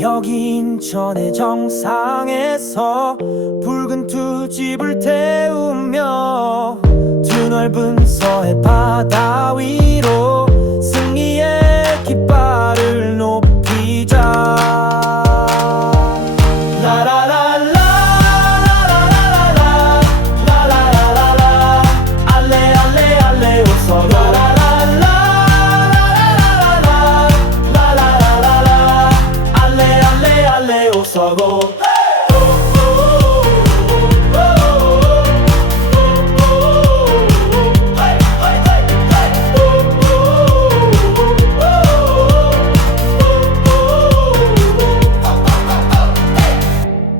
여기 인천의 정상에서 붉은 투집을 태우며 드넓은 서해 바다 위 웃어고.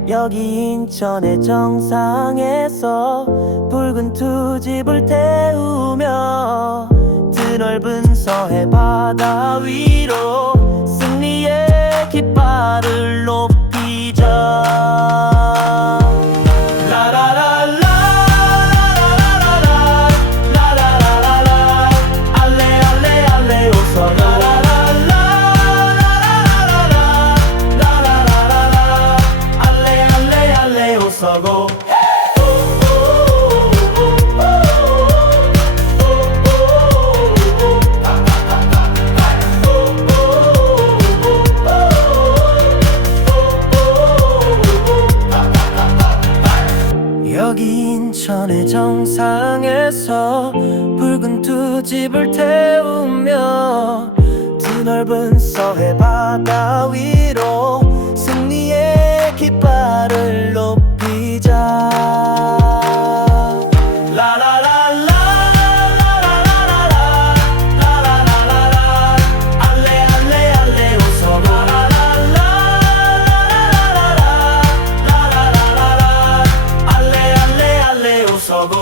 여기 인천의 정상에서 붉은 투집을 태우며 드넓은 서해 바다 위로 여기 인천의 정상에서 붉은 투집을 태우며 드넓은 서해 바다 위로 승리의 깃발을 높 সব